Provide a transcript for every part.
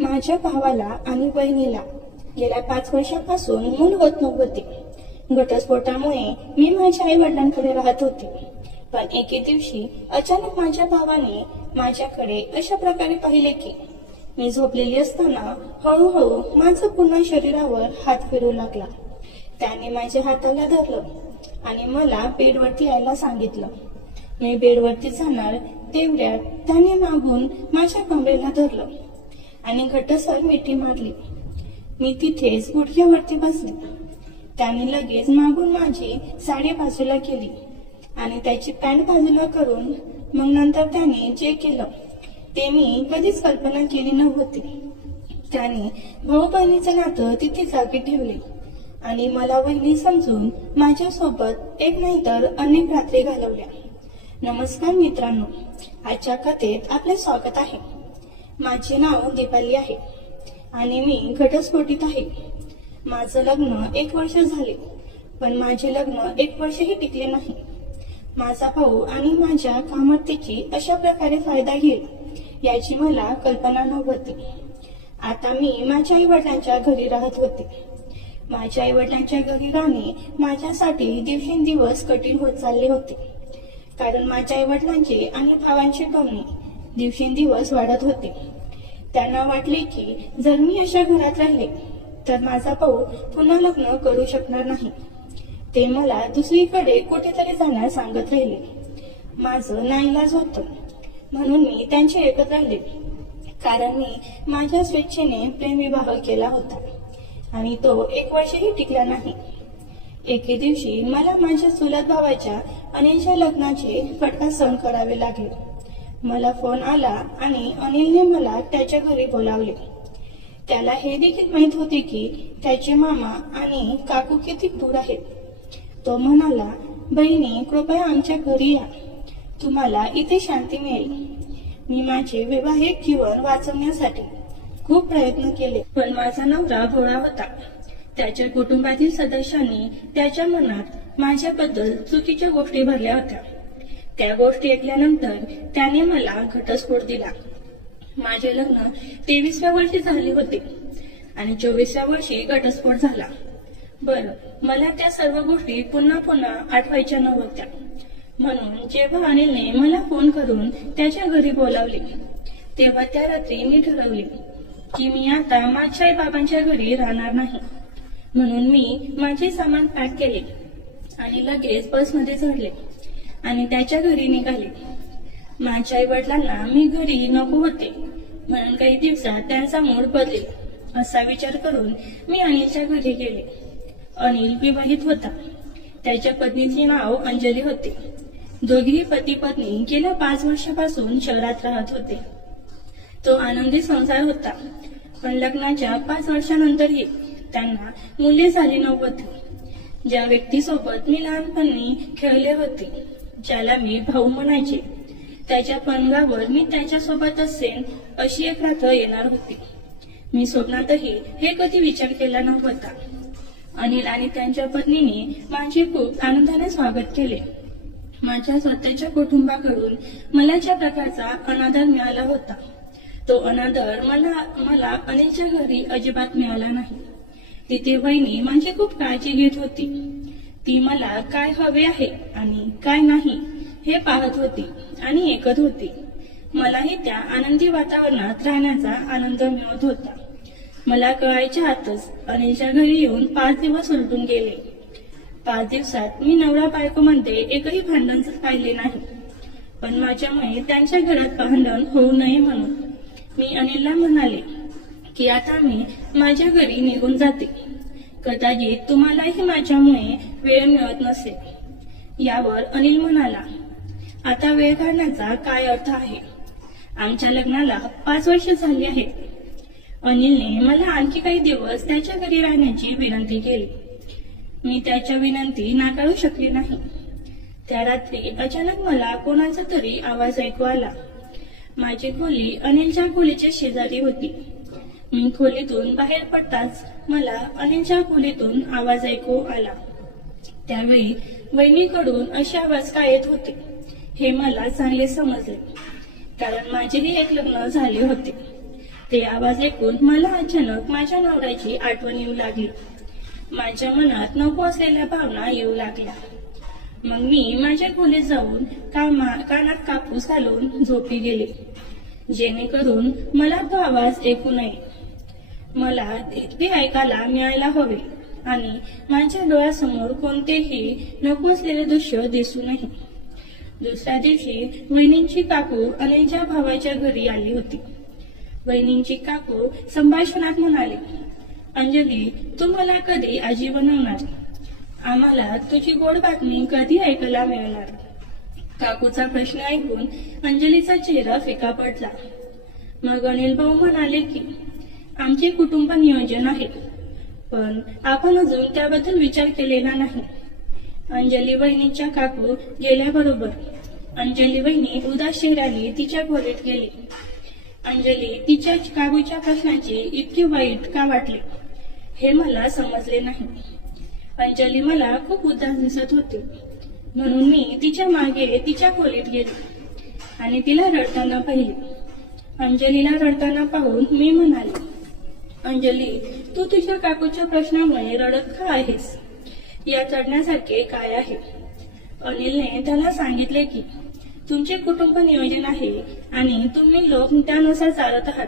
माझ्या भावाला आणि बहिणीला गेल्या 5 वर्षापासून मूल होत नव्हते. घटस्फोटामुळे मी माझ्या आई वडिलांकडे राहत होते. पण एके दिवशी अचानक माझ्या भावाने माझ्याकडे अशा प्रकारे पाहिले की मी झोपलेली असताना हळूहळू माझं पुन्हा शरीरावर हात फिरू लागला. त्याने माझ्या हाताला धरलं आणि मला बेडवरती यायला सांगितलं. मी बेडवरती जाणार तेवढ्यात त्याने मागून माझ्या कमरेला धरलं आणि घट्टसर मिठी मारली. मी तिथेच गुडघ्यावरती बसले. त्याने लगेच मागून माझी साडी बाजूला केली आणि त्याची पॅन्ट बाजूला करून मग नंतर त्याने जे केलं ते मी कधीच कल्पना केली नव्हती. त्याने भाऊ बहिणीचं नातं तिथे जागी ठेवले आणि मला वहिनी समजून माझ्यासोबत एक नाही तर अनेक रात्री घालवल्या. नमस्कार मित्रांनो, आजच्या कथेत आपले स्वागत आहे. माझे नाव दीपाली आहे आणि मी घटस्फोटीत आहे. माझं लग्न 1 वर्ष झाले, पण माझे लग्न 1 वर्षही टिकले नाही. माझा भाऊ आणि माझ्या कामर्तेची अशा प्रकारे फायदा घेईल याची मला कल्पना नव्हती. आता मी माझ्या आई वडिलांच्या घरी राहत होते. माझ्या आई वडिलांच्या घरी राहणे माझ्यासाठी दिवसेंदिवस कठीण होत चालले होते, कारण माझ्या आई वडिलांचे आणि भावांचे टोमणे दिवसेंदिवस वाढत होते. त्यांना वाटले की जर मी अशा घरात राहिले तर माझा भाऊ पुन्हा लग्न करू शकणार नाही. ते मला दुसरीकडे कुठेतरी जाण्यास सांगत राहिले. माझं नाईलाज होतं म्हणून मी त्यांचे ऐकत राहिले, कारण मी माझ्या स्वेच्छेने प्रेमविवाह केला होता आणि तो 1 वर्षही टिकला नाही. एके दिवशी मला माझ्या चुलत भावाच्या अनिलच्या लग्नाचे फटका सहन करावे लागले. मला फोन आला आणि अनिलने मला त्याच्या घरी बोलावले. त्याला हे देखील माहित होते की त्याचे मामा आणि काकू किती दूर आहेत. तो म्हणाला, बहिणी कृपया आमच्या घरी या, तुम्हाला इथे शांती मिळेल. मी माझे वैवाहिक जीवन वाचवण्यासाठी खूप प्रयत्न केले, पण माझा नवरा भोळा होता. त्याच्या कुटुंबातील सदस्यांनी त्याच्या मनात माझ्याबद्दल चुकीच्या गोष्टी भरल्या होत्या. त्या गोष्टी ऐकल्यानंतर त्याने मला घटस्फोट दिला. माझे लग्न 23व्या वर्षी झाले होते आणि 24व्या वर्षी घटस्फोट झाला. बरं, मला त्या सर्व गोष्टी पुन्हा पुन्हा आठवायच्या नव्हत्या. म्हणून जेव्हा अनिलने मला फोन करून त्याच्या घरी बोलावले तेव्हा त्या रात्री मी ठरवले की मी आता माझ्या आई बाबांच्या घरी राहणार नाही. म्हणून मी माझे सामान पॅक केले आणि लगेच बसमध्ये चढले आणि त्याच्या घरी निघाले. माझ्या आई वडिलांना मी घरी नको होते, म्हणून काही दिवसात त्यांचा मूड बदलेल असा विचार करून मी अनिलच्या घरी गेले. अनिल विवाहित होता. त्याच्या पत्नीचे नाव अंजली होते. दोघेही पती पत्नी गेल्या 5 वर्षापासून शहरात राहत होते. तो आनंदी संसार होता, पण लग्नाच्या 5 वर्षानंतरही त्यांना मुले झाली नव्हती. ज्या व्यक्तीसोबत मी लहानपणी खेळले होते, ज्याला मी भाऊ म्हणायचे, त्याच्या पणगावर मी त्याच्यासोबत असेन अशी एक रात्र येणार होती. मी स्वप्नातही हे कधी विचार केला नव्हता. अनिल आणि त्यांच्या पत्नीने माझे खूप आनंदाने स्वागत केले. माझ्या स्वतःच्या कुटुंबाकडून मला ज्या प्रकारचा अनादर मिळाला होता, तो अनादर मला अनिलच्या घरी अजिबात मिळाला नाही. तिथे वहिनी माझी खूप काळजी घेत होती. ती मला काय हवे आहे आणि काय नाही हे पाहत होती आणि ऐकत होती. मलाही त्या आनंदी वातावरणात राहण्याचा आनंद मिळत होता. मला कळायच्या आतच अनिलच्या घरी येऊन 5 दिवस उलटून गेले. 5 दिवसात मी नवरा बायकोमध्ये एकही भांडण पाहिले नाही, पण माझ्यामुळे त्यांच्या घरात भांडण होऊ नये म्हणून मी अनिलला म्हणाले की आता मी माझ्या घरी निघून जाते. कदाचित तुम्हालाही माझ्यामुळे वेळ मिळत नसेल. यावर अनिल म्हणाला, आता वेळ काढण्याचा काय अर्थ आहे? आमच्या लग्नाला 5 वर्ष झाली आहेत. अनिलने मला आणखी काही दिवस त्याच्या घरी राहण्याची विनंती केली. मी त्याच्या विनंती नाकारू शकली नाही. त्या रात्री अचानक मला कोणाचा तरी आवाज ऐकू आला. माझी खोली अनिलच्या खोलीच्या शेजारी होती. मी खोलीतून बाहेर पडताच मला अनिलच्या खोलीतून आवाज ऐकू आला. त्यावेळी वहिनीकडून असे आवाज का येत होते हे मला चांगले समजले, कारण माझेही एक लग्न झाले होते. ते आवाज ऐकून मला अचानक माझ्या नवऱ्याची आठवण येऊ लागली. माझ्या मनात नको असलेल्या भावना येऊ लागल्या. मग मी माझ्या खोलीत जाऊन कानात कापूस घालून झोपी गेले, जेणेकरून मला तो आवाज ऐकू नये. मला ते ऐकायला मिळायला हवे आणि माझ्या डोळ्यासमोर कोणतेही नको असलेले दृश्य दिसू नये. दुसऱ्या दिवशी वहिनींची काकू अनिलच्या भावाच्या घरी आली होती. वहिनींची काकू संभाषणात म्हणाली, अंजली, तू मला कधी आजी बनवणार? आम्हाला तुझी गोड बातमी कधी ऐकायला मिळणार? काकूचा प्रश्न ऐकून अंजलीचा चेहरा फिका पडला. मग अनिल भाऊ म्हणाले की आमचे कुटुंब नियोजन आहे, पण आपण अजून त्याबद्दल विचार केलेला नाही. अंजली वहिनीच्या काकू गेल्याबरोबर अंजली वहिनी उदास चेहऱ्याने तिच्या खोलीत गेली. अंजली तिच्या काकूच्या प्रश्नाचे इतके वाईट का वाटले हे मला समजले नाही. अंजली मला खूप उदास दिसत होती, म्हणून मी तिच्या मागे तिच्या खोलीत गेले आणि तिला रडताना पाहिले. अंजलीला रडताना पाहून मी म्हणाले, अंजली, तू तुझ्या काकूच्या प्रश्नामुळे रडत का आहेस? या चढण्यासारखे काय आहे? अनिलने त्याला सांगितले की तुमचे कुटुंब नियोजन आहे आणि तुम्ही लोक त्यानुसार चालत आहात.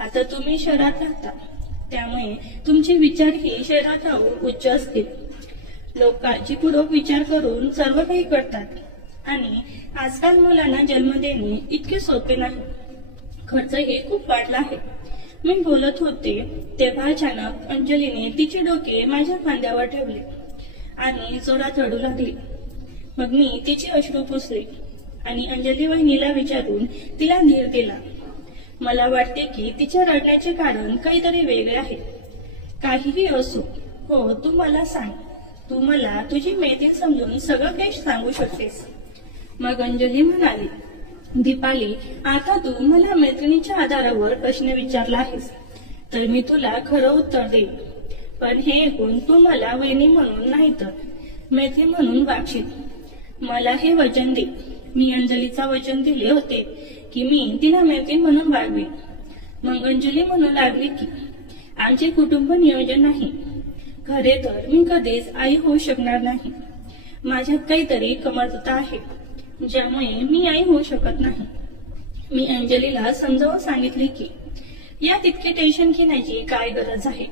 आता तुम्ही शहरात राहता, त्यामुळे तुमचे विचारही शहरात राहून उच्च असतील. लोक काळजीपूर्वक विचार करून सर्व काही करतात आणि आजकाल मुलांना जन्म देणे इतके सोपे नाही. खर्चही खूप वाढला आहे. मी बोलत होते तेव्हा अचानक अंजलीने तिचे डोके माझ्या खांद्यावर ठेवले आणि जोरात रडू लागली. मग मी तिचे अश्रू पुसले आणि अंजली वहिनीला विचारून तिला धीर दिला. मला वाटते की तिच्या रडण्याचे कारण काहीतरी वेगळे आहे. काहीही असो, हो, तू मला सांग. तू मला तुझी मैत्रीण समजून सगळं काही सांगू शकतेस. मग अंजली म्हणाली, दीपाली, आता तू मला मैत्रिणीच्या आधारावर प्रश्न विचारला आहेस, तर मी तुला खरं उत्तर देईन. पण हे ऐकून तू मला वहिनी म्हणून नाही तर मैत्रीण म्हणून वागशील. मला हे वचन दे. मी अंजलीचा वचन दिले होते की मी तिला मैत्रीण म्हणून वागवेन. मग अंजली म्हणू लागली की आमचे कुटुंब नियोजन नाही. खरे तर मी कधीच आई होऊ शकणार नाही. माझ्यात काहीतरी कमतरता आहे, ज्यामुळे मी आई होऊ शकत नाही. मी अंजलीला समजावून सांगितले की यात इतके टेन्शन घेण्याची काय गरज आहे.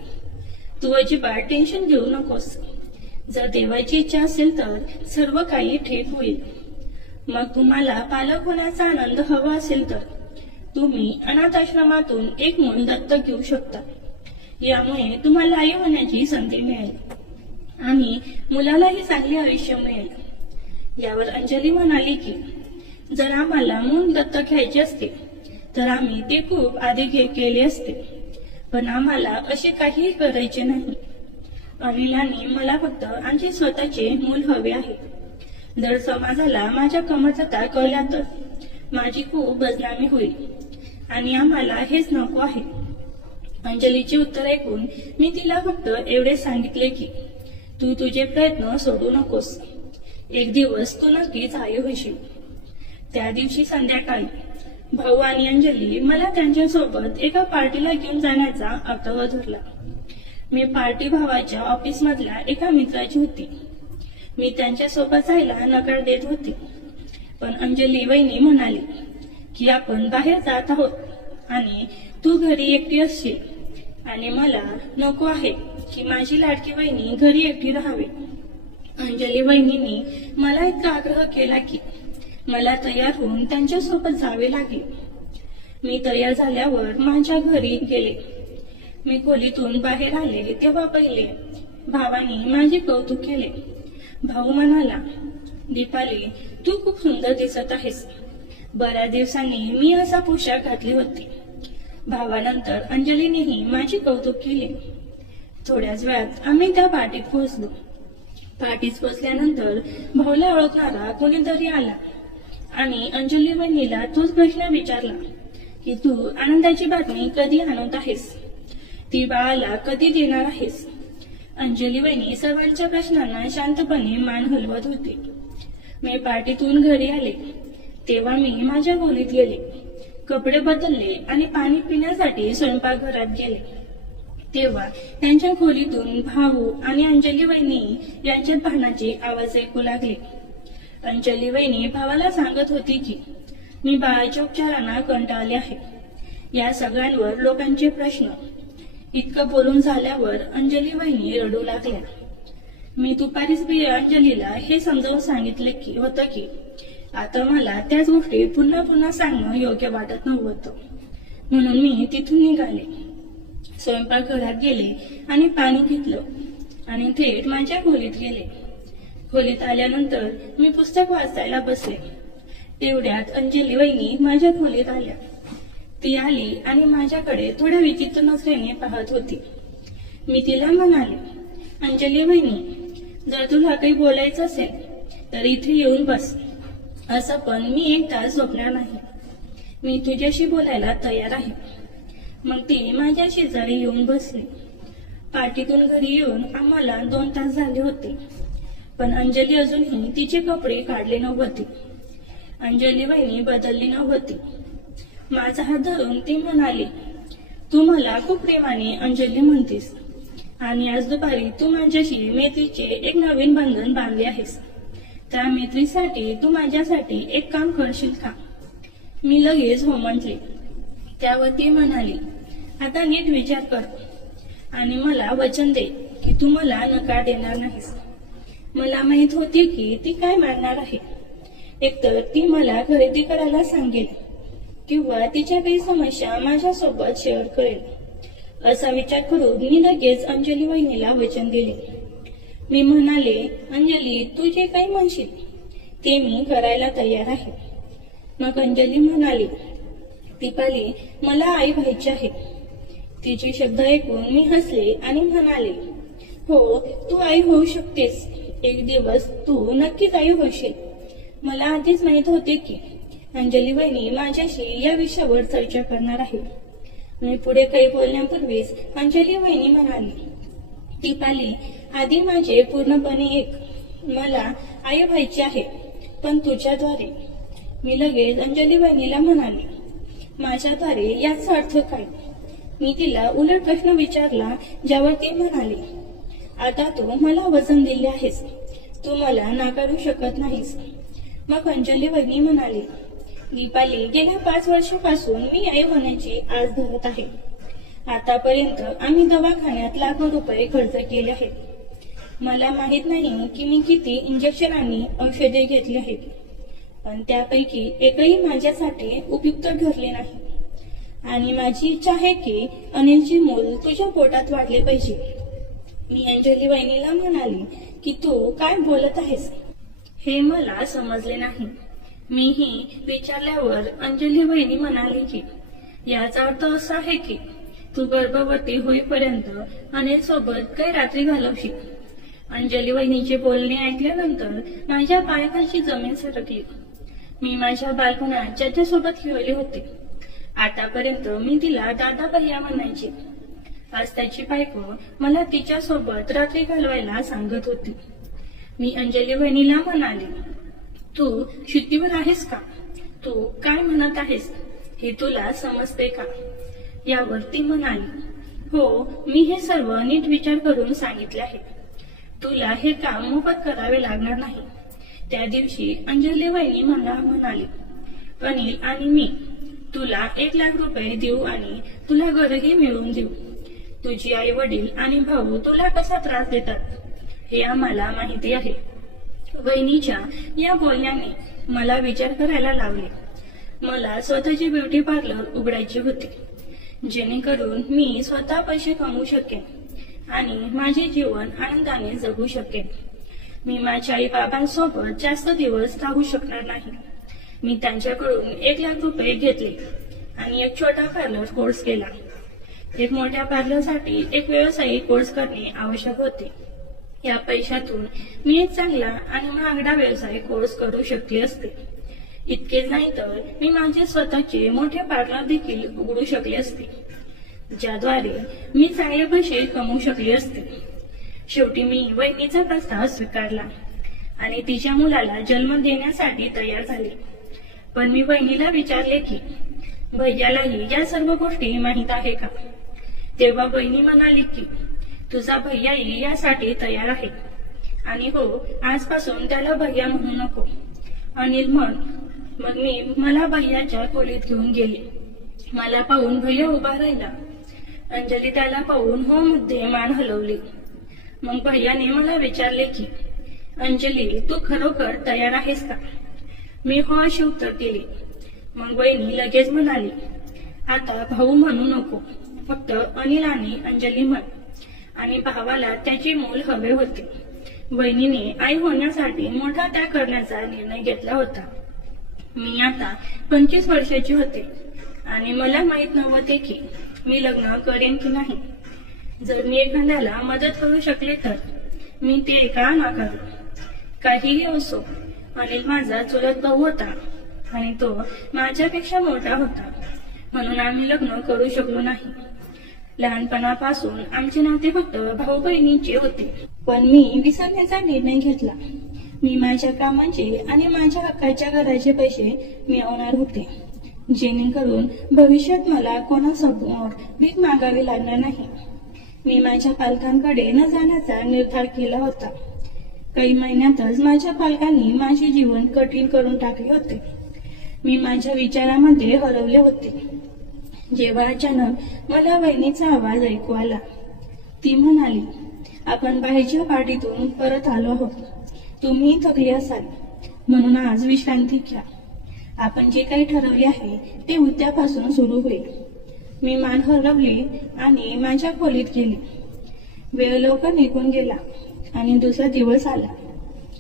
तू अजिबात टेन्शन घेऊ नकोस. जर देवाची इच्छा असेल तर सर्व काही ठीक होईल. मग तुम्हाला पालक होण्याचा आनंद हवा असेल तर तुम्ही अनाथ आश्रमातून एक मूल दत्तक घेऊ शकता. यामुळे तुम्हाला आई होण्याची संधी मिळेल आणि मुलालाही चांगले आयुष्य मिळेल. यावर अंजली म्हणाली की जर आम्हाला मूल दत्तक घ्यायचे असते तर आम्ही ते खूप आधी केले असते, पण आम्हाला असे काहीही करायचे नाही. अनिलांनी मला फक्त आमचे स्वतःचे मूल हवे आहे. जर समाजाला माझ्या कमतरता कळल्या तर माझी खूप बदनामी होईल आणि आम्हाला हेच नको आहे. अंजलीचे उत्तर ऐकून मी तिला फक्त एवढे सांगितले की तू तुझे प्रयत्न सोडू नकोस. एक दिवस तू नक्कीच आई होशील. त्या दिवशी संध्याकाळी भाऊ आणि अंजली मला त्यांच्यासोबत एका पार्टीला घेऊन जाण्याचा आग्रह धरला. मी पार्टी भावाच्या ऑफिस मधल्या एका मित्राची होती. मी त्यांच्यासोबत जायला नकार देत होते, पण अंजली वहिनी म्हणाली की आपण बाहेर जात आहोत आणि तू घरी एकटी असशील आणि मला नको आहे की माझी लाडकी वहिनी घरी एकटी राहावी. अंजली वहिनींनी मला इतका आग्रह केला की मला तयार होऊन त्यांच्यासोबत जावे लागले. मी तयार झाल्यावर माझ्या घरी गेले. मी खोलीतून बाहेर आले तेव्हा पहिले भावाने माझे कौतुक केले. भाऊ म्हणाला, दीपाली, तू खूप सुंदर दिसत आहेस. बऱ्याच दिवसांनी मी असा पोशाख घातली होती. भावानंतर अंजलीनेही माझे कौतुक केले. थोड्याच वेळात आम्ही त्या पार्टीत पोहोचलो. पार्टीत पोहोचल्यानंतर भाऊला ओळखणारा कोणीतरी आला आणि अंजली वहिनीला तोच प्रश्न विचारला की तू आनंदाची बातमी कधी आणत आहेस? ती बाळाला कधी देणार आहेस? अंजली वहिनी सर्वांच्या प्रश्नांना शांतपणे मान हलवत होती. मी पार्टीतून घरी आले तेव्हा मी माझ्या खोलीत गेले. कपडे बदलले आणि पाणी पिण्यासाठी स्वयंपाकघरात गेले. तेव्हा त्यांच्या खोलीतून भाऊ आणि अंजली वहिनी यांच्यात भांडणाचे आवाज ऐकू लागले. अंजली वहिनी भावाला सांगत होती की मी बाळाच्या उपचारांना कंटाळले आहे. या सगळ्यांवर लोकांचे प्रश्न. इतकं बोलून झाल्यावर अंजली वहिनी रडू लागल्या. मी दुपारीच अंजलीला हे समजावून सांगितले होतं की आता मला त्याच गोष्टी पुन्हा पुन्हा सांगणं योग्य वाटत नव्हतं. म्हणून मी तिथून निघाले, स्वयंपाकघरात गेले आणि पाणी घेतलं आणि थेट माझ्या खोलीत गेले. खोलीत आल्यानंतर मी पुस्तक वाचायला बसले. तेवढ्यात अंजली वहिनी माझ्या खोलीत आल्या. ती आली आणि माझ्याकडे थोड्या विचित्र नजरेने पाहत होती. मी तिला म्हणाले, अंजली वहिनी, जर तुला काही बोलायचं असेल तर इथे येऊन बस. असं पण मी एक तास झोपणार नाही. मी तुझ्याशी बोलायला तयार आहे. मग ती माझ्या शेजारी येऊन बसली. पार्टीतून घरी येऊन आम्हाला 2 तास झाले होते, पण अंजली अजूनही तिचे कपडे काढले नव्हते. अंजली वहिनी बदलली नव्हती. माझा हात धरून ती म्हणाली, तू मला खूप प्रेमाने अंजली म्हणतीस आणि आज दुपारी तू माझ्याशी मैत्रीचे एक नवीन बंधन बांधले आहेस. त्या मैत्रीसाठी तू माझ्यासाठी एक काम करशील का? मी लगेच हो म्हटले. त्यावर ती म्हणाली, आता नीट विचार कर आणि मला वचन दे की तू मला नकार देणार नाहीस. मला माहित होती की ती काय मागणार आहे. एकतर ती मला खरेदी करायला सांगेल किंवा तिच्या काही समस्या माझ्यासोबत शेअर करेल. असा विचार करून मी लगेच अंजली वहिनीला वचन दिले. मी म्हणाले, अंजली, तू जे काही म्हणशील ते मी करायला तयार आहे. मग अंजली म्हणाली, दीपाली, मला आई व्हायची आहे. तिचे शब्द ऐकून मी हसले आणि म्हणाले, हो, तू आई होऊ शकतेस. एक दिवस तू नक्कीच आई होशील. मला आधीच माहित होते की अंजली वहिनी माझ्याशी या विषयावर चर्चा करणार आहे. मी पुढे काही बोलण्यापूर्वीच अंजली वहिनी म्हणाली, दीपाली, आधी माझे पूर्णपणे एक. मला आई व्हायची आहे, पण तुझ्याद्वारे. मी लगेच अंजली वहिनीला म्हणाले, माझ्याद्वारे याचा अर्थ काय? मी तिला उलट प्रश्न विचारला, ज्यावर ती म्हणाली, आता तू मला वचन दिले आहेस, तू मला नाकारू शकत नाहीस. मग अंजली वहिनी म्हणाली, दीपाली, गेल्या 5 वर्षापासून मी आई होण्याची आस धरत आहे. आतापर्यंत आम्ही दवाखान्यात लाखो रुपये खर्च केले आहेत. मला माहित नाही की मी किती इंजेक्शन आणि औषधे घेतली आहेत, पण त्यापैकी एकही माझ्यासाठी उपयुक्त ठरले नाही. आणि माझी इच्छा आहे की अनिलची मूल तुझ्या पोटात वाढले पाहिजे. मी अंजली वहिनीला म्हणाली की तू काय बोलत आहेस हे मला समजले नाही. मीही विचारल्यावर अंजली वहिनी म्हणाली की याचा अर्थ असा आहे की तू गर्भवती होईपर्यंत अनिल सोबत काही रात्री घालवशील. अंजली वहिनीचे बोलणे ऐकल्यानंतर माझ्या पायाखालची जमीन सरकली. मी माझ्या बालपणात ज्याच्यासोबत खेळले होते, आतापर्यंत मी तिला दादा भैया म्हणायचे, आज त्याची बायको मला तिच्यासोबत रात्री घालवायला सांगत होती. मी अंजली वहिनीला म्हणाले, तू शुद्धीवर आहेस का? तू काय म्हणत आहेस हे तुला समजते का? यावर ती म्हणाली, हो, मी हे सर्व नीट विचार करून सांगितले आहे. तुला हे काम मोफत करावे लागणार नाही. त्या दिवशी अंजली वहिनी मला म्हणाली, अनिल आणि मी तुला 1 लाख रुपये देऊ आणि तुला घरही मिळवून देऊ. तुझी आई वडील आणि भाऊ तुला कसा त्रास देतात हे आम्हाला माहिती आहे. वहिनीच्या या बोलण्याने मला विचार करायला लावले. मला स्वतःची ब्युटी पार्लर उघडायची होती, जेणेकरून मी स्वतः पैसे कमवू शकेन आणि माझे जीवन आनंदाने जगू शकेन. मी माझ्या आई बाबांसोबत जास्त दिवस राहू शकणार नाही. मी त्यांच्याकडून 1 लाख रुपये घेतले आणि एक छोटा पार्लर कोर्स केला. एक मोठ्या पार्लरसाठी एक व्यावसायिक कोर्स करणे आवश्यक होते. या पैशातून मी एक चांगला आणि महागडा व्यवसाय कोर्स करू शकले असते. इतकेच नाही तर मी माझे स्वतःचे मोठे पार्लर देखील उघडू शकले असते, ज्याद्वारे मी चांगले पैसे कमवू शकले असते. शेवटी मी वहिनीचा प्रस्ताव स्वीकारला आणि तिच्या मुलाला जन्म देण्यासाठी तयार झाले. पण मी वहिनीला विचारले की भैयालाही या सर्व गोष्टी माहीत आहे का? तेव्हा बहिणी म्हणाली की तुझा भैयाही यासाठी तयार आहे. आणि हो, आजपासून त्याला भैया म्हणू नको. अनिल म्हण. मग मला भैयाच्या खोलीत घेऊन गेले. मला पाहून भैया उभा राहिला. अंजली त्याला पाहून हो मध्ये मान हलवली. मग भैयाने मला विचारले की अंजली, तू खरोखर तयार आहेस का? मी हो अशी उत्तर दिले. मग बहिणी लगेच म्हणाली, आता भाऊ म्हणू नको, फक्त अनिल आणि अंजली म्हण. आणि भावाला त्याचे मूल हवे होते. बहिणीने आई होण्यासाठी मोठा त्याग करण्याचा निर्णय घेतला होता. मी आता 25 वर्षाची होते आणि मला माहित नव्हते की मी लग्न करेन की नाही. जर मी एखाद्याला मदत करू शकले तर मी ते का नाकारू? काहीही असो, अनिल माझा चुलत भाऊ होता आणि तो माझ्यापेक्षा मोठा होता, म्हणून आम्ही लग्न करू शकलो नाही. लहानपणापासून आमचे नाते फक्त भाऊ बहिणीचे होते. पण मी विसरण्याचा निर्णय घेतला. मी माझ्या कामाचे आणि माझ्या हक्काच्या घराचे पैसे मिळवणार होते, जेणेकरून भविष्यात मला कोणासमोर भीक मागावी लागणार नाही. मी माझ्या पालकांकडे न जाण्याचा निर्धार केला होता. काही महिन्यातच माझ्या पालकांनी माझे जीवन कठीण करून टाकले होते. मी माझ्या विचारामध्ये हरवले होते. जेव्हा अचानक मला वहिनीचा आवाज ऐकू आला. ती म्हणाली, आपण बाहेरच्या पार्टीतून परत आलो आहोत. तुम्ही थकली असाल, म्हणून आज विश्रांती घ्या. आपण जे काही ठरवले आहे ते उद्यापासून सुरू होईल. मी मान हलवली आणि माझ्या खोलीत गेली. वेळ लवकर निघून गेला आणि दुसरा दिवस आला.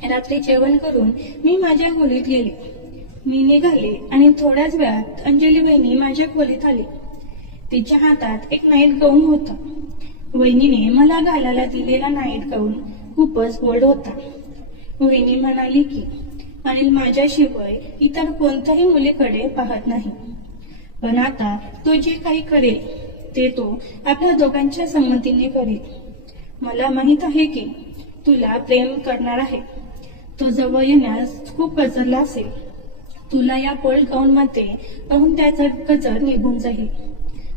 रात्री जेवण करून मी माझ्या खोलीत गेले. मी निघाले आणि थोड्याच वेळात अंजली वहिनी माझ्या खोलीत आली. तिच्या हातात एक नाईट गाऊन होता. वहिनीने मला घालायला दिलेला नाईट गाऊन खूपच बोल्ड होता. वहिनी म्हणाली की अनिल माझ्याशिवाय इतर कोणत्याही मुलीकडे पाहत नाही, पण आता तो जे काही करेल ते तो आपल्या दोघांच्या संमतीने करेल. मला माहित आहे की तुला प्रेम करणार आहे. तो जवळ येण्यास खूप कचरला असेल. तुला या पोल्ड गाऊन मध्ये पाहून त्याचा कचर निघून जाईल.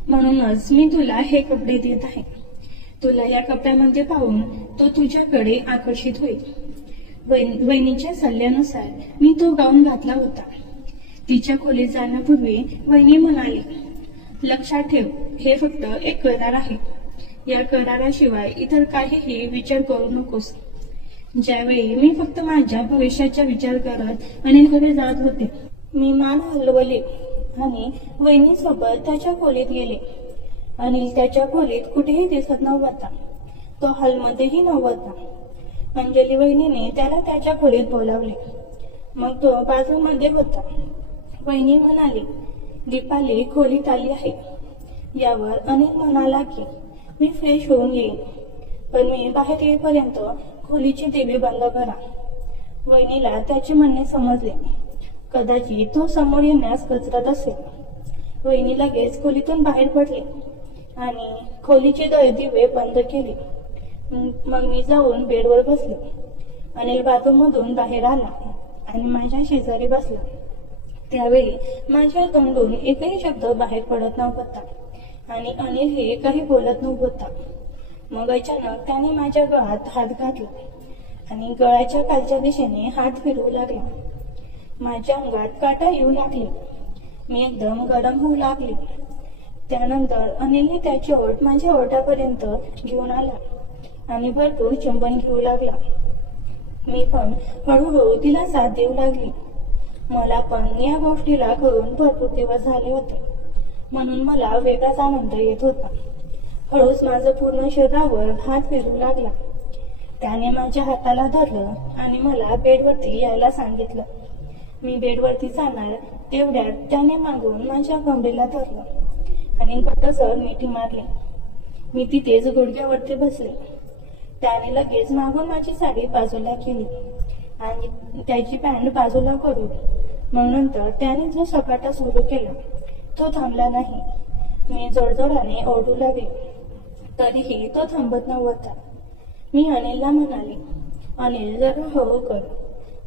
म्हणूनच मी तुला हे कपडे देत आहे. तुला या कपड्यामध्ये पाहून तो तुझ्याकडे आकर्षित होईल. वहिनीच्या सल्ल्यानुसार मी तो गाऊन घातला होता. तिच्या खोलीत जाण्यापूर्वी वहिनी म्हणाली, लक्षात ठेव, हे फक्त एक करार आहे. या कराराशिवाय इतर काहीही विचार करू नकोस. ज्यावेळी मी फक्त माझ्या भविष्याचा विचार करत अनिलकडे जात होते, मी मान हलवले आणि वहिनीसोबत त्याच्या खोलीत गेले. अनिल त्याच्या खोलीत कुठेही दिसत नव्हता. तो हॉलमध्येही नव्हता. अंजली वहिनीने त्याला त्याच्या खोलीत बोलावले. मग तो बाजूमध्ये होता. वहिनी म्हणाली, दीपाली खोलीत आली आहे. यावर अनिल म्हणाला की मी फ्रेश होऊन येईन, पण मी बाहेर येईपर्यंत खोलीची दिवे बंद करा. वहिनीला त्याचे म्हणणे समजले. कदाचित तो समोर येण्यास कचरत असेल. वहिनी लगेच खोलीतून बाहेर पडली आणि खोलीचे दिवे बंद केले. मग मी जाऊन बेडवर बसले. अनिल बाथरूममधून बाहेर आला आणि माझ्या शेजारी बसला. त्यावेळी माझ्या तोंडून एकही शब्द बाहेर पडत नव्हता आणि अनिल हे काही बोलत नव्हता. मग अचानक त्याने माझ्या गळ्यात हात घातला आणि गळ्याच्या खालच्या दिशेने हात फिरवू लागला. माझ्या अंगात काटा येऊ लागले. मी एकदम गरम होऊ लागले. त्यानंतर अनिलने त्याची ओठ माझ्या ओठापर्यंत घेऊन आला आणि भरपूर चुंबन घेऊ लागला. मी पण हळूहळू तिला साथ देऊ लागली. मला पण या गोष्टीला करून भरपूर दिवस झाले होते, म्हणून मला वेगळाच आनंद येत होता. हळूच माझं पूर्ण शरीरावर हात फिरू लागला. त्याने माझ्या हाताला धरलं आणि मला बेडवरती यायला सांगितलं. मी बेडवरती जाणार तेवढ्यात त्याने मागून माझ्या कमरेला धरलं आणि घट्टसर मिठी मारली. मी तिथेच गुडघ्यावरती बसले. त्याने लगेच मागून माझी साडी बाजूला केली आणि त्याची पॅन्ट बाजूला करून मग नंतर त्याने जो सपाटा सुरू केला तो थांबला नाही. मी जोरजोराने ओरडू लागले, तरीही तो थांबत नव्हता. मी अनिलला म्हणाले, अनिल जरा हळू कर,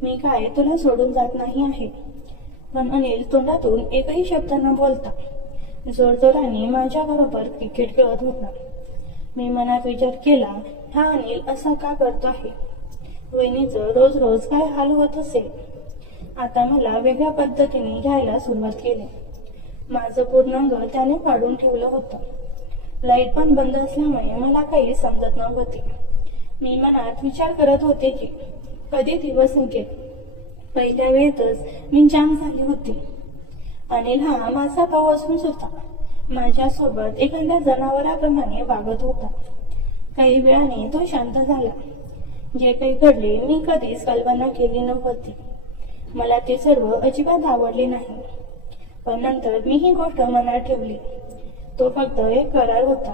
मी काय तुला सोडून जात नाही आहे. पण अनिल तोंडातून एकही शब्द न बोलता जोरजोराने माझ्या बरोबर क्रिकेट खेळत होता. मी मनात विचार केला, हा अनिल असा का करतो आहे? वहिनीचं रोज रोज काय हाल होत असेल? आता मला वेगळ्या पद्धतीने घ्यायला सुरुवात केली. माझं पूर्ण अंग त्याने काढून ठेवलं होतं. लाईट पण बंद असल्यामुळे मला काही समजत नव्हते. मी मनात विचार करत होते की कधी दिवस निघेल. पहिल्या वेळेतच मी जाम झाली होती. अनिल हा माझा भाऊ असून सुद्धा माझ्यासोबत एखाद्या जनावराप्रमाणे वागत होता. काही वेळाने तो शांत झाला. जे काही घडले मी कधीच कल्पना केली नव्हती. मला ते सर्व अजिबात आवडले नाही. पण नंतर मी ही गोष्ट मनात ठेवली. तो फक्त एक करार होता.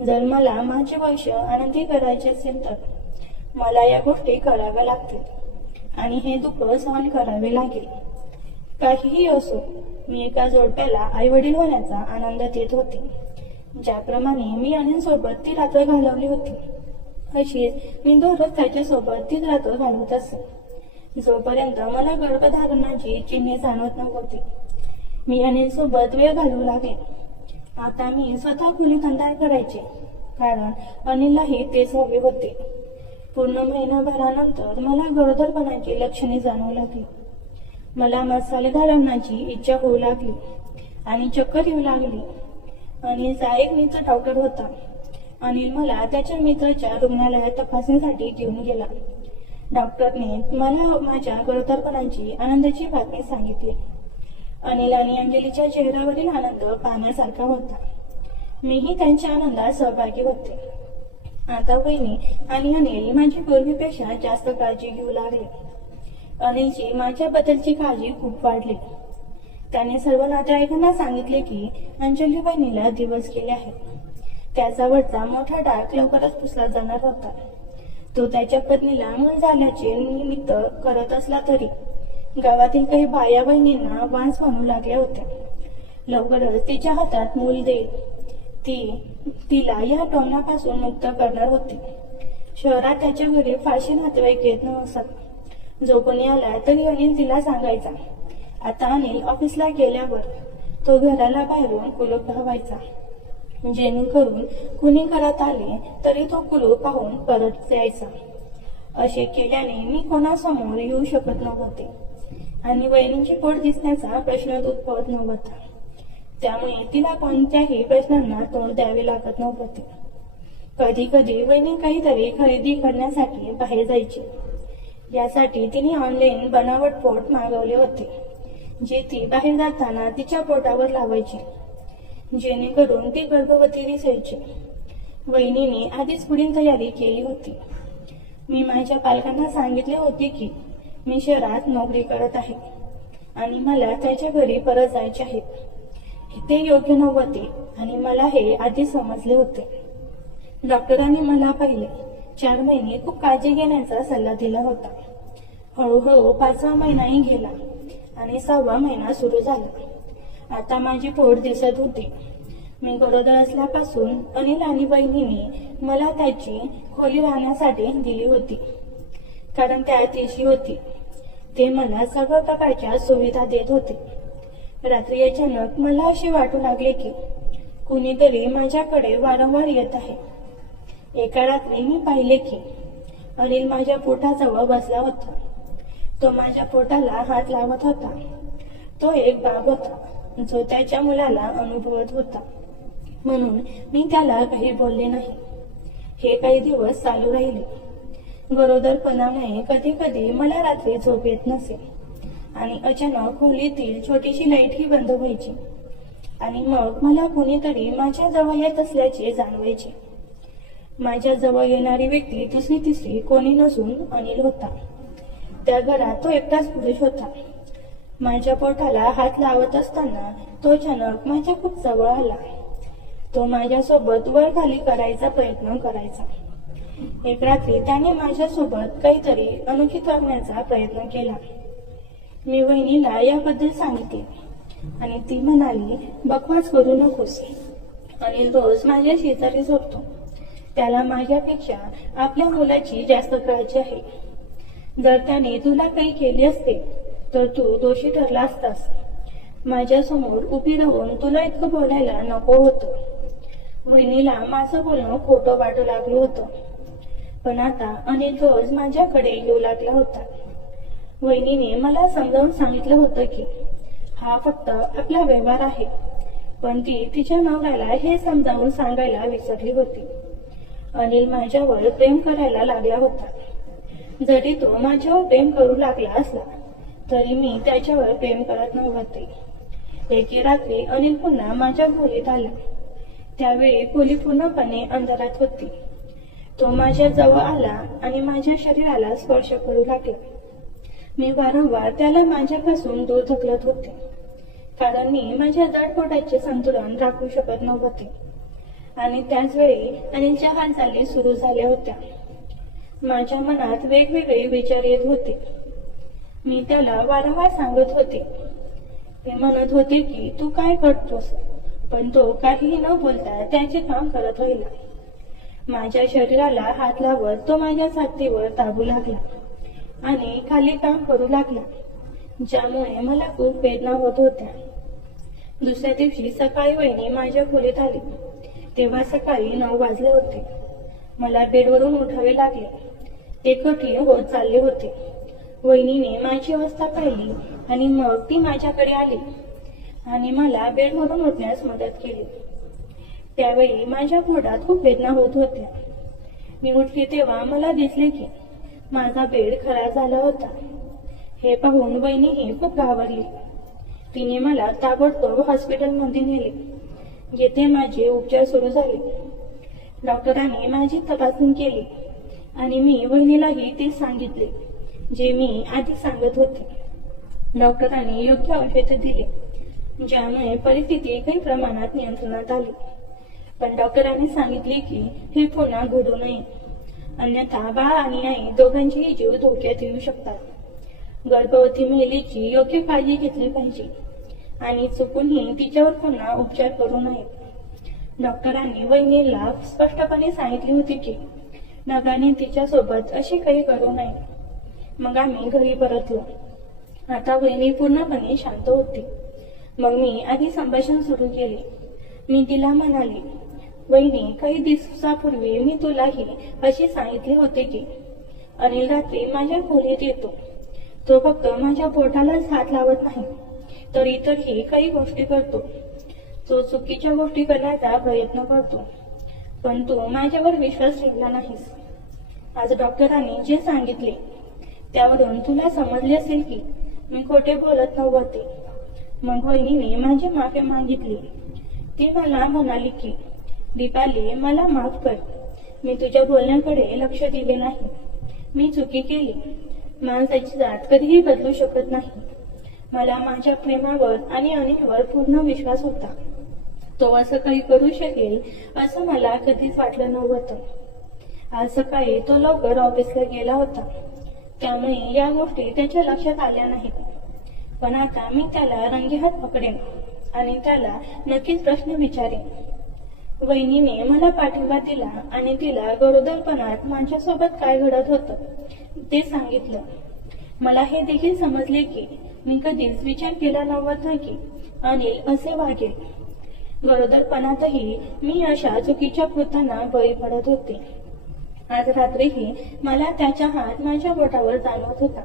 जर मला माझे भविष्य आनंदी करायचे असेल तर मला या गोष्टी कराव्या लागतील आणि हे दुःख सहन करावे लागेल. काहीही असो, मी एका जोडप्याला आई वडील होण्याचा आनंद देत होते. ज्याप्रमाणे मी अनिलसोबत ती रात्र घालवली होती, अशीच मी दररोज त्याच्यासोबत तीच रात्र घालवत असे. जोपर्यंत मला गर्भधारणाची चिन्हे जाणवत नव्हती, मी अनिलसोबत वेळ घालवू लागले. आता मी स्वतः खोलीत अंधार करायचे, कारण अनिललाही तेच हवे होते. पूर्ण महिनाभरानंतर मला गरोदरपणाची लक्षणे जाणवू लागली. मला मसालेदार अन्नाची इच्छा होऊ लागली आणि चक्कर येऊ लागली. अनिलचा एक मित्र डॉक्टर होता. अनिल मला त्याच्या मित्राच्या रुग्णालयात तपासणीसाठी घेऊन गेला. डॉक्टरने मला माझ्या गरोदरपणाची आनंदाची बातमी सांगितली. अनिल आणि अंजलीच्या चेहऱ्यावरील आनंद पाहण्यासारखा होता. मीही त्यांच्या आनंदात सहभागी होते. आता वहिनी आणि अनिल माझी पूर्वीपेक्षा जास्त काळजी घेऊ लागले. अनिलची माझ्याबद्दलची काळजी खूप वाढली. त्याने सर्व नातेवाईकांना सांगितले की अंजली बहिणीला दिवस गेले आहेत. त्याचा वरचा मोठा डाग लवकरच पुसला जाणार होता. तो त्याच्या पत्नीला मूल झाल्याचे निमित्त करत असला तरी गावातील काही बाया बहिणींना वास म्हणू लागल्या होत्या. लवकरच तिच्या हातात मूल देईल. तिला या टोमण्यापासून मुक्त करणार होती. शहरात त्याच्या घरी फारसे नातेवाईक येत नसत. जो कोणी आला तरी अनिल तिला सांगायचा. आता अनिल ऑफिसला गेल्यावर तो घराला बाहेरून कुलूप लावायचा, जेणेकरून कुणी घरात आले तरी तो कुलूप पाहून परत यायचा. असे केल्याने मी कोणासमोर येऊ शकत नव्हते आणि वहिनींची पोट दिसण्याचा प्रश्न उद्भवत नव्हता. त्यामुळे तिला कोणत्याही प्रश्नांना तोंड द्यावे लागत नव्हते. कधी कधी वहिनी काहीतरी खरेदी करण्यासाठी बाहेर जायची. यासाठी तिने ऑनलाईन बनावट पोट मागवले होते, जे ती बाहेर जाताना तिच्या पोटावर लावायची, जेणेकरून ती गर्भवती दिसायची. वहिनीने आधीच पुढील तयारी केली होती. मी माझ्या पालकांना सांगितले होते की मी शहरात नोकरी करत आहे आणि मला त्याच्या घरी परत जायचे आहे. ते योग्य नव्हते आणि मला हे आधी समजले होते. डॉक्टरांनी मला पहिले 4 महिने खूप काळजी घेण्याचा सल्ला दिला होता. हळूहळू 5वा महिनाही गेला आणि 6वा महिना सुरू झाला. आता माझी पोट दिसत होती. मी गरोदर असल्यापासून अनिल आणि बहिणीने मला त्याची खोली राहण्यासाठी दिली होती, कारण त्या अतिशी होती. ते मला सर्व प्रकारच्या सुविधा देत होते. रात्री अचानक मला असे वाटू लागले की कुणीतरी माझ्याकडे वारंवार येत आहे. एका रात्री मी पाहिले की अनिल माझ्या पोटाजवळ बसला होता. तो माझ्या पोटाला हात लावत होता. तो एक बाब होता जो त्याच्या मुलाला अनुभवत होता, म्हणून मी त्याला काही बोलले नाही. हे काही दिवस चालू राहिले. गरोदरपणामुळे कधी कधी मला रात्री झोप येत नसे आणि अचानक खोलीतील छोटीशी लाईट ही बंद व्हायची आणि मग मला कुणीतरी माझ्या जवळ येत असल्याचे जाणवायचे. माझ्या जवळ येणारी व्यक्ती दुसरी तिसरी कोणी नसून अनिल होता. त्या घरात तो एकटाच पुरुष होता. माझ्या पोटाला हात लावत असताना तो अचानक माझ्या खूप जवळ आला. तो माझ्यासोबत वर खाली करायचा प्रयत्न करायचा. एक रात्री त्याने माझ्यासोबत काहीतरी अनुचित वागण्याचा प्रयत्न केला. मी वहिनीला याबद्दल सांगितले आणि ती म्हणाली, बकवास करू नकोस. अनिल रोज माझ्या शेजारी झोपतो. त्याला माझ्यापेक्षा आपल्या मुलाची जास्त काळजी आहे. जर त्याने तुला काही केले असते तर तू दोषी ठरला असतास. माझ्यासमोर उभी राहून तुला इतकं बोलायला नको होतं. वहिनीला माझं बोलणं खोटं वाटू लागलं होतं. पण आता अनिल रोज माझ्याकडे येऊ लागला होता. वहिनीने मला समजावून सांगितलं होतं की हा फक्त आपला व्यवहार आहे, पण ती तिच्या नवऱ्याला हे समजावून सांगायला विसरली होती. अनिल माझ्यावर प्रेम करायला लागला होता. जरी तो माझ्यावर प्रेम करू लागला असला तरी मी त्याच्यावर प्रेम करत नव्हते. एके रात्री अनिल पुन्हा माझ्या खोलीत आला. त्यावेळी खोली पूर्णपणे अंधारात होती. तो माझ्या जवळ आला आणि माझ्या शरीराला स्पर्श करू लागला. मी वारंवार त्याला माझ्यापासून दूर ढकलत होते, कारण मी माझ्या जड पोटाचे संतुलन राखू शकत नव्हते. आणि त्याच वेळी अनिलच्या हालचाली सुरू झाल्या होत्या. माझ्या मनात वेगवेगळे विचार येत होते. मी त्याला वारंवार सांगत होते. मी म्हणत होते की तू काय करतोस, पण तो काहीही न बोलता त्याचे काम करत राहिला. माझ्या शरीराला हात लावत तो माझ्या छातीवर दाबू लागला आणि खाली काम करू लागला, ज्यामुळे मला खूप वेदना होत होत्या. दुसऱ्या दिवशी सकाळी वहिनी माझ्या खोलीत आली. तेव्हा सकाळी 9 वाजले होते. मला बेडवरून उठावे लागले. ते कठीण होत चालले होते. वहिनीने माझी अवस्था पाहिली आणि मग ती माझ्याकडे आली आणि मला बेडवरून उठण्यास मदत केली. त्यावेळी माझ्या पोटात खूप वेदना होत होत्या. मी उठली तेव्हा मला दिसले की माझा बेड खराब झाला होता. हे पाहून वहिनीही खूप घाबरली. तिने मला ताबडतोब हॉस्पिटलमध्ये नेले. येथे माझे उपचार सुरू झाले. डॉक्टरांनी माझी तपासणी केली आणि मी वहिनीलाही ते सांगितले जे मी आधी सांगत होते. डॉक्टरांनी योग्य औषधे दिली, ज्यामुळे परिस्थिती काही प्रमाणात नियंत्रणात आली. पण डॉक्टरांनी सांगितले की हे पुन्हा घडू नये, अन्यथा बाळ आणि आई दोघांचेही जीव धोक्यात येऊ शकतात. गर्भवती महिलेची योग्य काळजी घेतली पाहिजे आणि चुकूनही तिच्यावर पुन्हा उपचार करू नयेत. डॉक्टरांनी वहिनीला स्पष्टपणे सांगितले होते की नगाने तिच्यासोबत असे काही करू नये. मग आम्ही घरी परतलो. आता वहिनी पूर्णपणे शांत होती. मग मी आधी संभाषण सुरू केले. मी तिला म्हणाले, वहिनी, काही दिवसापूर्वी मी तुलाही असे सांगितले होते की अनिल रात्री माझ्या खोलीत येतो. तो फक्त माझ्या पोटालाच हात लावत नाही, तर इतरही काही गोष्टी करतो. तो चुकीच्या गोष्टी करण्याचा प्रयत्न करतो, पण तू माझ्यावर विश्वास ठेवला नाहीस. आज डॉक्टरांनी जे सांगितले त्यावरून तुला समजले असेल की मी खोटे बोलत नव्हते. मग वहिनीने माझी माफी मागितली. ती मला म्हणाली की दीपाली, मला माफ कर. मी तुझ्या बोलण्याकडे लक्ष दिले नाही. मी चुकी केली. माणसाची जात कधीही बदलू शकत नाही. मला माझ्या प्रेमावर आणि अनिलवर पूर्ण विश्वास होता. तो असं काही करू शकेल असं मला कधीच वाटलं नव्हतं. आज सकाळी तो लवकर ऑफिसला गेला होता, त्यामुळे या गोष्टी त्याच्या लक्षात आल्या नाहीत. पण आता मी त्याला रंगेहात पकडेन आणि त्याला नक्कीच प्रश्न विचारेन. वहिनीने मला पाठिंबा दिला आणि तिला गरोदरपणात माझ्यासोबत काय घडत होतं ते सांगितलं. मला हे देखील समजले की मी कधीच विचार केला नव्हता की अनिल असे वागेल. गरोदरपणातही मी अशा चुकीच्या कृत्यांना बळी पडत होते. आज रात्रीही मला त्याचा हात माझ्या बोटावर जाणवत होता.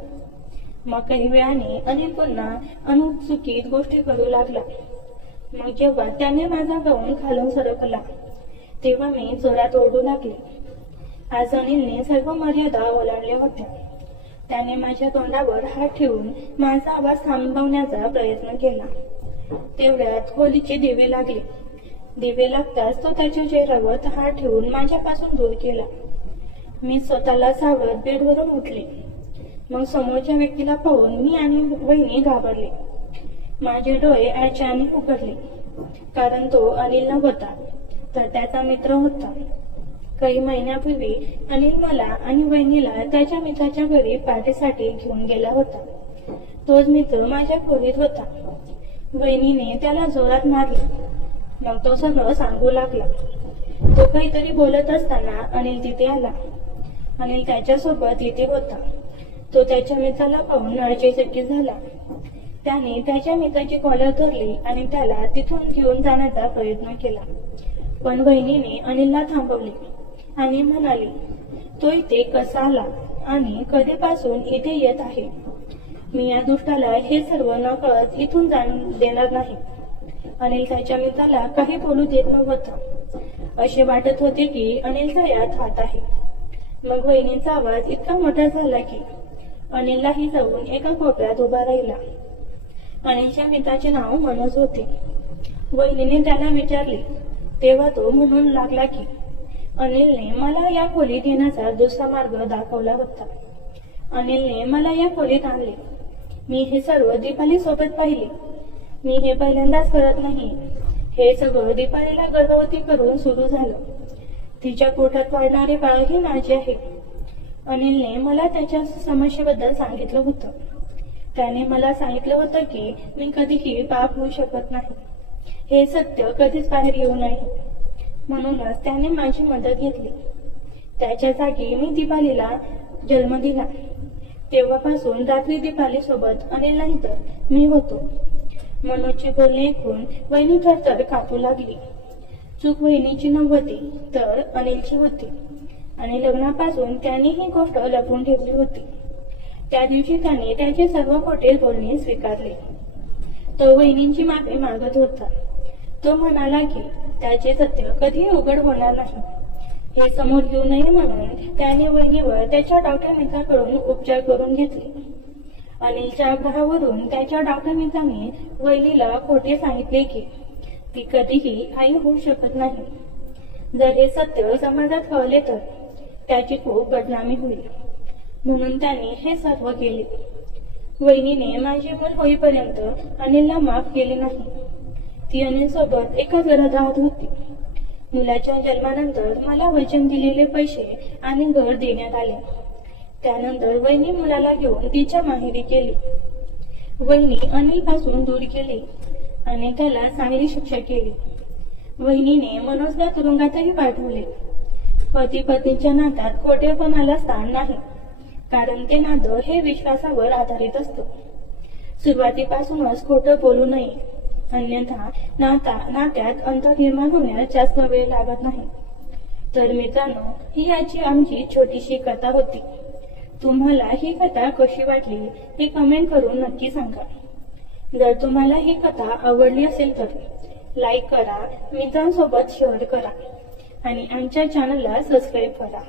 मग काही वेळाने अनिल पुन्हा अनुचुकीत गोष्टी करू लागला. मग जेव्हा त्याने माझा गाऊन खालून सरकला तेव्हा मी जोरात ओरडू लागले. आज अनिलने सर्व मर्यादा ओलांडल्या होत्या. त्याने माझ्या तोंडावर हात ठेवून माझा आवाज थांबवण्याचा प्रयत्न केला. तेवढ्यात खोलीचे दिवे लागले. दिवे लागताच तो त्याच्या चेहऱ्यावर हात ठेवून माझ्यापासून दूर केला. मी स्वतःला सावरत बेडवरून उठले. मग समोरच्या व्यक्तीला पाहून मी आणि वहिनी घाबरले. माझे डोळे अचानक उघडले, कारण तो अनिल नव्हता, तर त्याचा मित्र होता. काही महिन्यापूर्वी अनिल मला आणि वहिनीला त्याच्या मित्राच्या घरी पार्टीसाठी घेऊन गेला होता. तोच मित्र माझ्या खोलीत होता. वहिनीने त्याला जोरात मारले. मग तो सगळं सांगू लागला. तो काहीतरी बोलत असताना अनिल तिथे आला. अनिल त्याच्यासोबत इथे होता. तो त्याच्या मित्राला पाहून अडचणीत झाला. त्याने त्याच्या मित्राची कॉलर धरली आणि त्याला तिथून घेऊन जाण्याचा प्रयत्न केला, पण वहिनीने अनिलला थांबवले आणि म्हणाली, तो इथे कसा आला आणि कधीपासून इथे येत आहे? मी या दुष्टाला हे सर्व नकळत इथून जाणून देणार नाही. अनिल त्याच्या मित्राला काही बोलू देत नव्हता. असे वाटत होते की अनिलचा यात हात आहे. मग वहिनीचा आवाज इतका मोठा झाला की अनिललाही जाऊन एका कोपऱ्यात उभा राहिला. अनिलच्या मित्राचे नाव मनोज होते. वहिनीने त्याला विचारले तेव्हा तो म्हणून लागला की अनिलने मला या खोलीत येण्याचा दुसरा मार्ग दाखवला होता. अनिलने मला या खोलीत आणले. मी हे सर्व दीपाली सोबत पाहिले. मी हे पहिल्यांदाच करत नाही. हे सगळं दीपालीला गर्भवती करून सुरू झालं. तिच्या पोटात वाढणारे बाळही माझे आहे. अनिलने मला त्याच्या समस्येबद्दल सांगितलं होतं. त्याने मला सांगितलं होतं की मी कधीही बाप होऊ शकत नाही. हे सत्य कधीच बाहेर येऊ नये. म्हणूनच त्याने माझी मदत घेतली. त्याच्या जागी मी दीपालीला जन्म दिला. तेव्हापासून रात्री दीपाली सोबत अनिल नाही तर मी होतो. मनोजचे बोलणे ऐकून वहिनी थरथर कापू लागली. चूक वहिनीची नव्हती तर अनिलची होती आणि लग्नापासून त्याने ही गोष्ट लपवून ठेवली होती. त्या दिवशी त्याने त्याचे सर्व खोटे बोलणे स्वीकारले. तो वहिनींची माफी मागत होता. तो म्हणाला की त्याचे सत्य कधीही उघड होणार नाही. हे समोर येऊ नये म्हणून त्याने वहिनीवर त्याच्या डॉक्टर मित्राकडून उपचार करून घेतले. अनिलच्या आग्रहावरून त्याच्या डॉक्टर मित्राने वहिनीला खोटे सांगितले की ती कधीही आई होऊ शकत नाही. जर हे सत्य समाजात कळले तर त्याची खूप बदनामी होईल. म्हणून त्याने हे सर्व केले. वहिनीने माझे मूल होईपर्यंत अनिलला माफ केले नाही. ती अनिल सोबत एकाच घरात राहत होती. मुलाच्या जन्मानंतर मला वचन दिलेले पैसे आणि घर देण्यात आले. त्यानंतर वहिनी मुलाला घेऊन तिच्या माहेरी गेली. वहिनी अनिल पासून दूर गेली आणि त्याला चांगली शिक्षा केली. वहिनीने मनोजला तुरुंगातही पाठवले. पती पत्नीच्या नात्यात खोटेपणाला स्थान नाही, कारण ते नातं हे विश्वासावर आधारित असतं. सुरुवातीपासूनच खोटं बोलू नये, अन्यथा नात्यात अंतर निर्माण होण्यास जास्त वेळ लागत नाही. तर मित्रांनो, ही याची आमची छोटीशी कथा होती. तुम्हाला ही कथा कशी वाटली हे कमेंट करून नक्की सांगा. जर तुम्हाला ही कथा आवडली असेल तर लाईक करा, मित्रांसोबत शेअर करा आणि आमच्या चॅनलला सबस्क्राईब करा.